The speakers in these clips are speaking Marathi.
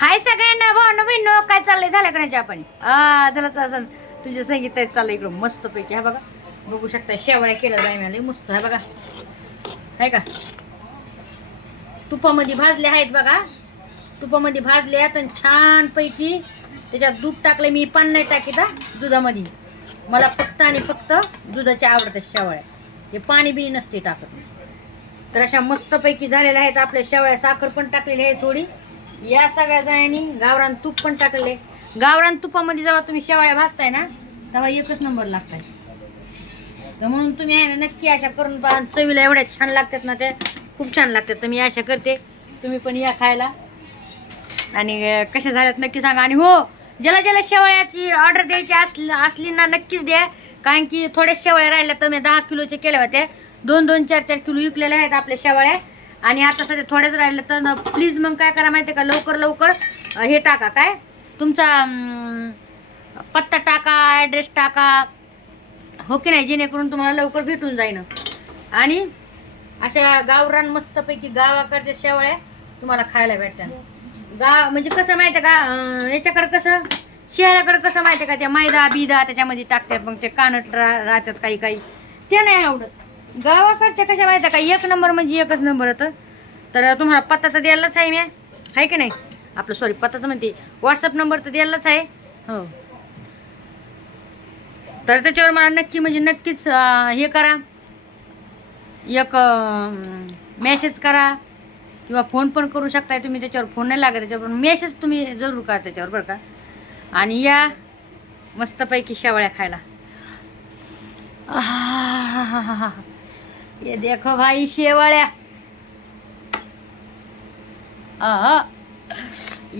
हाय सगळ्यांना भाऊ बहिणो काय चाललंय? झालं का आपण आ झालं तर असं तुमच्या संगीत चाललं इकडं मस्त पैकी हा बघा बघू शकता शेवळ्या केल्या जाय मला मस्त आहे बघा. आहे का? तुपामध्ये भाजले आहेत बघा. तुपामध्ये भाजले आहेत आणि छान पैकी त्याच्यात दूध टाकले मी पान नाही टाकीत दुधामध्ये. मला फक्त आणि फक्त दुधाच्या आवडतात शेवळ्या हे पाणी बिणी नसते टाकत. तर अशा मस्तपैकी झालेल्या आहेत. आपल्या शेवळ्या साखर पण टाकलेली आहे थोडी. या सगळ्या जणांनी गावरान तूप पण टाकले गावरान तुपामध्ये जेव्हा तुम्ही शेवाळ्या भाजताय ना तेव्हा एकच नंबर लागताय. तर म्हणून तुम्ही आहे ना नक्की अशा करून पहा. चवीला एवढ्या छान लागतात ना त्या. खूप छान लागतात. तर मी अशा करते. तुम्ही पण या खायला. आणि कशा झाल्यात नक्की सांगा. आणि हो ज्याला ज्याला शेवळ्याची ऑर्डर द्यायची असली असली ना नक्कीच द्या. कारण की थोड्या शेवळ्या राहिल्या तर मी दहा किलोचे केल्या होत्या. दोन दोन चार चार किलो विकलेल्या आहेत आपल्या शेवाळ्या. आणि आता सध्या थोड्याच राहिलं तर प्लीज मग काय करा माहिती आहे का? लवकर लवकर हे टाका. काय? तुमचा पत्ता टाका ॲड्रेस टाका. हो की नाही? जेणेकरून तुम्हाला लवकर भेटून जाईन. आणि अशा गावरान मस्तपैकी गावाकडच्या शेवळ्या तुम्हाला खायला भेटतात. गाव म्हणजे कसं माहिती आहे का याच्याकडं कसं? शहराकडं कसं माहिती आहे का? त्या मैदा बिदा त्याच्यामध्ये टाकतात. मग ते कानट रा राहतात काही काही. ते नाही आवडत. गावाकडच्या कशा माहिती आहे का? एक नंबर म्हणजे एकच नंबर होतं. तर तुम्हाला पत्ता तर द्यायलाच आहे मी. आहे की नाही? आपलं सॉरी पत्ताचं म्हणते. व्हॉट्सअप नंबर तर द्यायलाच आहे. हो. तर त्याच्यावर मला नक्की म्हणजे नक्कीच हे करा. एक मेसेज करा. किंवा फोन पण करू शकताय तुम्ही त्याच्यावर फोन नाही लागत त्याच्यावर. मेसेज तुम्ही जरूर करा त्याच्यावर बरं का? आणि या मस्तपैकी शेवळ्या खायला. हा हा हा हा ये देखो भाई शेवळ्या आहा.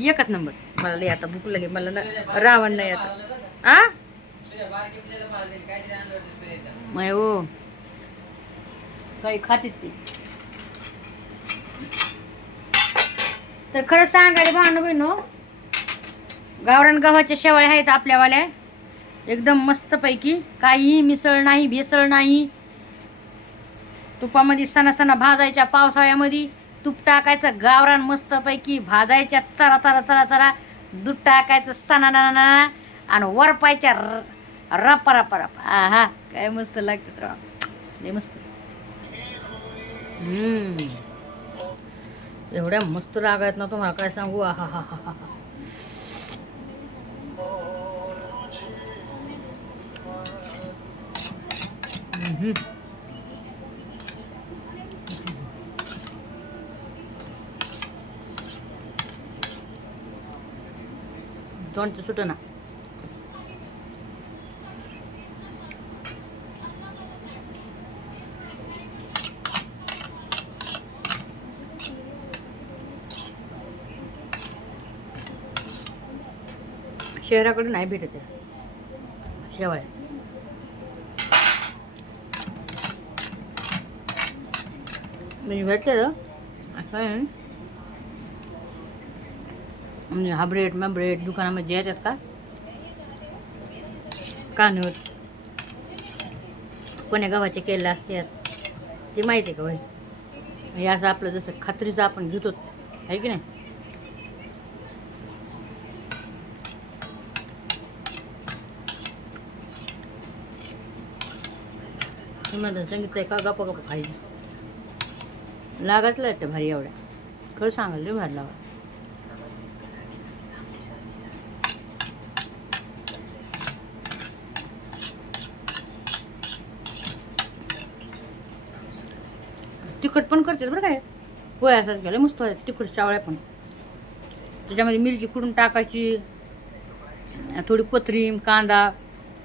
एकच नंबर. मला लई आता भूक लागेल मला ना रावण नाही आता. आ? माय हो काही खाते ते. तर खरं सांगा रे भावना बहिणो गावरान गव्हाच्या शेवाळ्या आहेत आपल्यावाल्या. एकदम मस्तपैकी. काहीही मिसळ नाही भेसळ नाही. तुपामध्ये सणा सणा भाजायच्या पावसाळ्यामध्ये तूप टाकायचं गावरान मस्तपैकी भाजायच्या चरा चरा चरा चरा दूध टाकायचं सणा ना ना आणि वरपायच्या र- रपा रपा रपा. आहा काय मस्त लागतात राव लय मस्त. एवढ्या मस्त राग आहेत ना तुम्हाला काय सांगू? आहा हा हा हा हा. तोंडचं सुट ना शहराकडे नाही भेटत आहे. शेवळ्या. म्हणजे भेटते असं आहे. म्हणजे हा ब्रेड मग ब्रेड दुकानामध्ये येतात का कानूर. कोण्या गव्हाचे केलेले असतात? ते माहिती आहे का भाई? हे असं आपलं जसं खात्रीचं आपण घेतो आहे की नाही? तुम्हाला आहे का गप्पा गप्पा खायचं. लागतलं ते भारी एवढ्या. खरं सांगाल भारी लावा तिखट पण करते बरं काय. पोह्यासारखं गेलं मस्त आहे तिखट चावळ्या पण. त्याच्यामध्ये मिरची कुडून टाकायची थोडी कोथरीम कांदा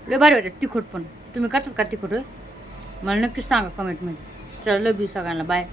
लय भारी होतात तिखट पण. तुम्ही करतात का तिखट? मला नक्कीच सांगा कमेंटमध्ये चला लबी सगळ्यांना. बाय